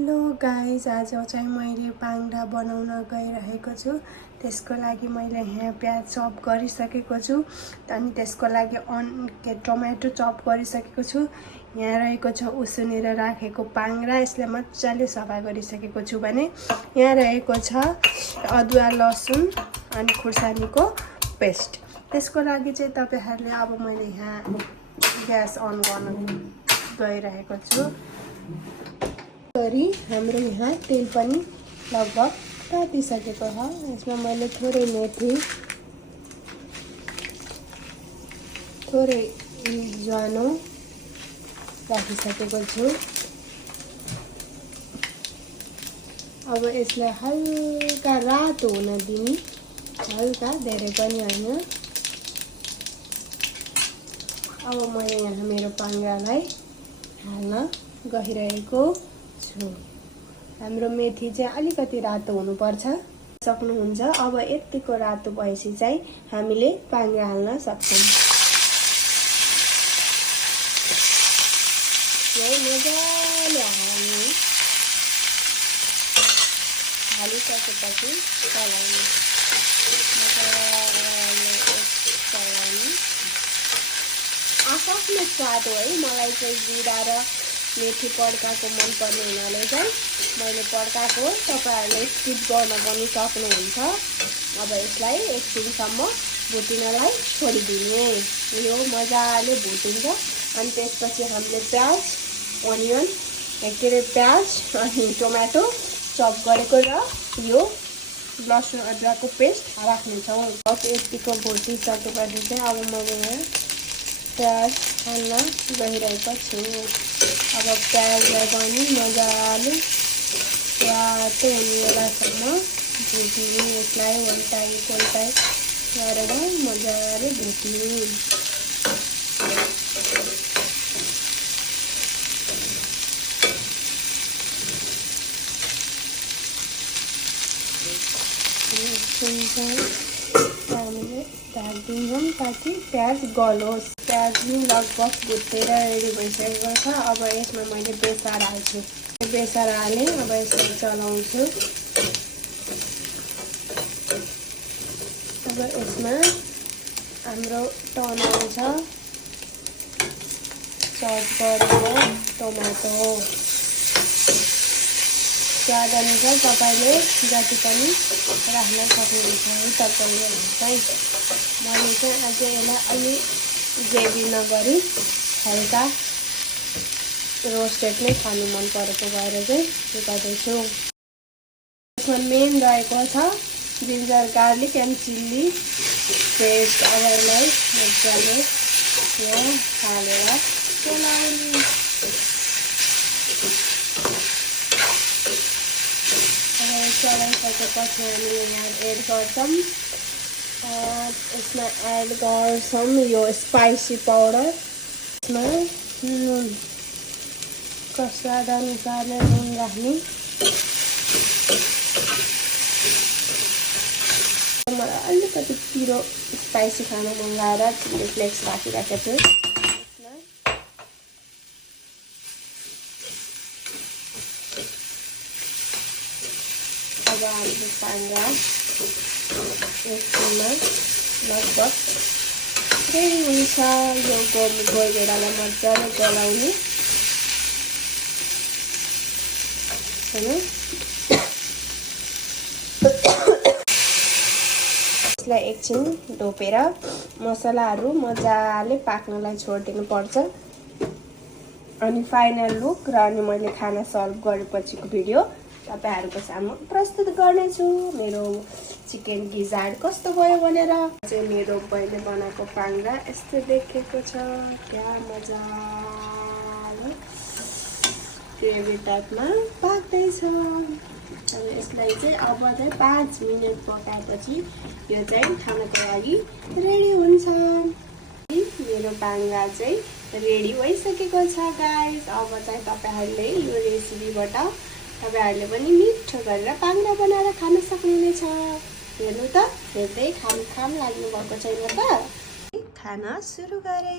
Hello guys, आज चाहिँ मैले पाङ्ग्रा बनाउन गइरहेको छु। त्यसको लागि मैले यहाँ प्याज चप गरिसकेको छु अनि त्यसको लागि टमाटो चप गरिसकेको छु। यहाँ रहेको छ उसिनेर राखेको पाङ्ग्रा, यसले मजाले सफा गरिसकेको छु भने यहाँ रहेको छ अदुवा लसुन अनि खुर्सानीको पेस्ट। त्यसको लागि चाहिँ तपाईहरुले अब मैले यहाँ ग्यास अन गर्न गइरहेको छु। हाम्रो यहाँ तेल पनि लगभग तातिसकेको छ। यसमा मैले थोरै मेथी, थोरै ज्वानो राखिसकेको छु। अब यसलाई हल्का रातो हुन दिने, हल्का, धेरै पनि हैन। अब मैले यहाँ मेरो पाङ्ग्रालाई हाल्न गइरहेको छु। हाम्रो मेथी चाहिँ अलिकति रातो हुनुपर्छ, सक्नुहुन्छ। अब यतिको रातो भएपछि चाहिँ हामीले पाङ्ग्रा हाल्न सक्छौं। मजाले हालिसकेपछि चलाउनु, आफ्नो स्वाद हो है। मलाई चाहिँ जिरा र मेथी पड्काको मन पर्ने हुनाले चाहिँ मैले पड्काको, तपाईहरुले स्किप गर्न पनि सक्नुहुन्छ। अब यसलाई एकछिनसम्म भुटिनलाई छोडिदिने। यो मजाले भुटिन्छ अनि त्यसपछि हामीले प्याज, अनियन, प्याज अनि टमाटो चप गरेको र यो लसुन अदुवाको पेस्ट राख्नेछौँ। अब यतिको भुटिसकेपछि चाहिँ अब मैले प्याज हाल्न गइरहेको छु। अब प्याजलाई पनि मजाले रातो हुने बेलासम्म भुट्ने। यसलाई उल्टाइ गरेर मजाले भुट्ने। हामीले ढाकिदिन्छौँ ताकि प्याज गलोस्। प्याज पनि लगभग भुटेर रेडी भइसकेको छ। अब यसमा मैले बेसार हाल्छु। बेसार हालेँ, अब यसलाई चलाउँछु। अब यसमा हाम्रो टर्न आउँछ चप गरेको टमाटो। स्वाद अनुसार तपाईले जति पनि राख्न सक्नुहुन्छ है तपाईले चाहिँ। मैले चाहिँ आज यसलाई अलि ग्रेभी नगरी हल्का रोस्टेड नै खानु मन परेको भएर चाहिँ यो गर्दैछु। यसमा मेन रहेको छ ginger garlic and chilli paste. अब यसलाई मजाले यहाँ हालेर चलाउने। चलाइसकेपछि हामीले यहाँ एड गर्छौँ, यसमा एड गर्छौँ यो स्पाइसी पाउडर। यसमा नुन, स्वाद अनुसारले नुन राख्ने। मलाई अलिकति पिरो स्पाइसी खानु मन लागेर चिली फ्लेक्स राखिराखेको छु। अब हाम्रो पाङ्ग्रा यसमा लगभग रेडी हुन्छ। यो गोइगेडालाई मजाले गलाउने हैन। यसलाई एकछिन ढोपेर मसलाहरू मजाले पाक्नलाई छोडिदिनु पर्छ। अनि फाइनल लुक र अनि मैले खाना सर्भ गरेपछिको भिडियो तपाईहरुको सामु प्रस्तुत गर्नेछु। मेरो चिकन गिजार्ड कस्तो भयो भनेर। चाहिँ मेरो बहिनीले बनाएको पाङ्ग्रा यस्तो देखेको छ। क्या मजाले ग्रेभी टाइपमा पाक्दैछ। अब यसलाई चाहिँ अब चाहिँ 5 मिनेट पकाएपछि यो चाहिँ खानको लागि रेडी हुन्छ। मेरो पाङ्ग्रा चाहिँ रेडी भइसकेको छ गाइस। अब चाहिँ तपाईहरुले यो रेसिपीबाट तपाईहरुले पनि मिठो गरेर पाङ्ग्रा बनाएर खान सक्नुहुनेछ। हेर्नु त, हेर्दै खाम लाग्नु भएको छैन त। खाना सुरु गरे।